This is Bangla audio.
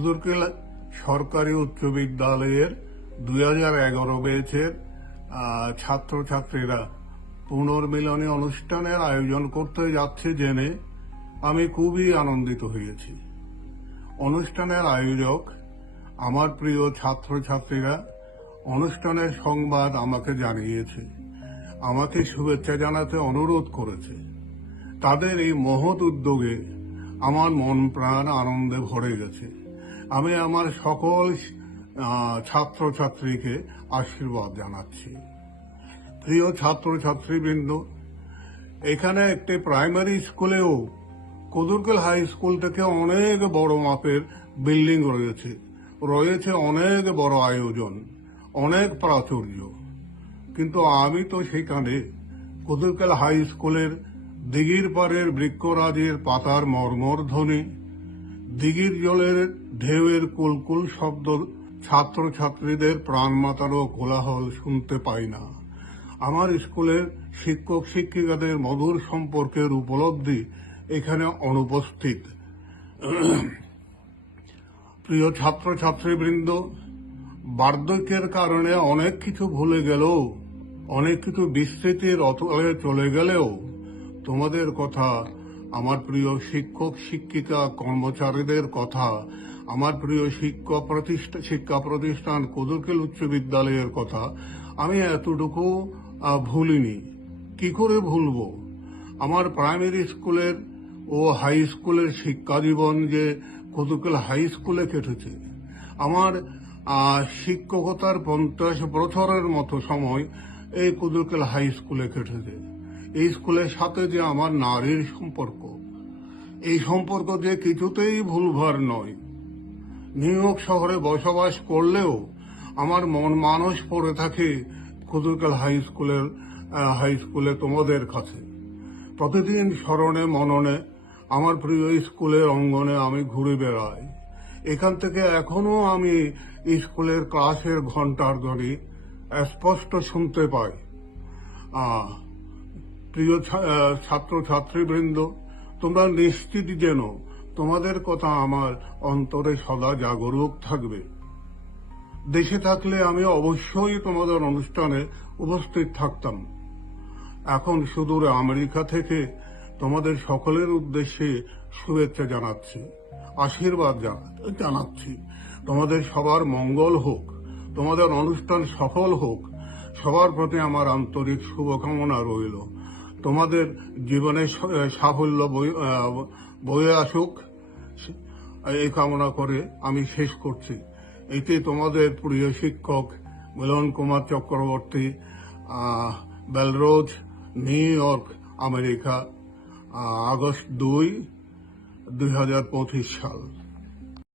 কুদুরকেল সরকারি উচ্চ বিদ্যালয়ের 2011 ব্যাচের ছাত্রছাত্রীরা পুনর্মিলনী অনুষ্ঠানের আয়োজন করতে যাচ্ছে জেনে আমি খুবই আনন্দিত হয়েছি। অনুষ্ঠানের আয়োজক আমার প্রিয় ছাত্রছাত্রীরা অনুষ্ঠানের সংবাদ আমাকে জানিয়েছে, আমাকে শুভেচ্ছা জানাতে অনুরোধ করেছে। তাদের এই মহৎ উদ্যোগে আমার মন প্রাণ আনন্দে ভরে গেছে। আমি আমার সকল ছাত্রছাত্রীকে আশীর্বাদ জানাচ্ছি। প্রিয় ছাত্রছাত্রীবৃন্দ, এখানে একটি প্রাইমারি স্কুলেও কুদুরকেল হাই স্কুল থেকে অনেক বড় মাপের বিল্ডিং রয়েছে অনেক বড় আয়োজন, অনেক প্রাচুর্য। কিন্তু আমি তো সেখানে কুদুরকেল হাই স্কুলের দিঘির পাড়ের বৃক্ষরাজের পাতার মর্মর ধ্বনি, দিঘির জলের ঢেউয়ের কুলকুল শব্দ, ছাত্রছাত্রীদের প্রাণ মাতানো কোলাহল শুনতে পাই না। আমার স্কুলের শিক্ষক শিক্ষিকাদের মধুর সম্পর্কের উপলব্ধি এখানে অনুপস্থিত। প্রিয় ছাত্রছাত্রীবৃন্দ, বার্ধক্যের কারণে অনেক কিছু ভুলে গেলেও, অনেক কিছু বিস্মৃতির অতলে চলে গেলেও তোমাদের কথা, আমার প্রিয় শিক্ষক শিক্ষিকা কর্মচারীদের কথা, আমার প্রিয় শিক্ষা প্রতিষ্ঠান কুদুরকেল উচ্চ বিদ্যালয়ের কথা আমি এতটুকু ভুলিনি। কি করে ভুলবো? আমার প্রাইমারি স্কুলের ও হাই স্কুলের শিক্ষা জীবন যে কুদুরকেল হাই স্কুলে কেটেছে, আমার শিক্ষকতার 50 বছরের মতো সময় এই কুদুরকেল হাই স্কুলে কেটেছে। এই স্কুলের সাথে যে আমার নারীর সম্পর্ক, এই সম্পর্ক যে কিছুতেই ভুলভার নয়। নিউ ইয়র্ক শহরে বসবাস করলেও আমার মন মানস পড়ে থাকে কুদুরকেল হাই স্কুলে তোমাদের কাছে। প্রতিদিন স্মরণে মননে আমার প্রিয় স্কুলের অঙ্গনে আমি ঘুরে বেড়াই। এখান থেকে এখনো আমি স্কুলের ক্লাসের ঘন্টার ধ্বনি স্পষ্ট শুনতে পাই। প্রিয় ছাত্রছাত্রীবৃন্দ, তোমরা নিশ্চিত যেন তোমাদের কথা আমার অন্তরে সদা জাগরুক থাকবে। দেশে থাকলে আমি অবশ্যই তোমাদের অনুষ্ঠানে উপস্থিত থাকতাম। এখন সুদূর আমেরিকা থেকে তোমাদের সকলের উদ্দেশ্যে শুভেচ্ছা জানাচ্ছি, আশীর্বাদ জানাচ্ছি। তোমাদের সবার মঙ্গল হোক, তোমাদের অনুষ্ঠান সফল হোক, সবার প্রতি আমার আন্তরিক শুভকামনা রইল। তোমাদের জীবনে সাফল্য বয়ে আসুক এই কামনা করে আমি শেষ করছি। এতে তোমাদের প্রিয় শিক্ষক Milan Kumar Chakraborty, Bellerose, New York, America, August 2, 2025 সাল।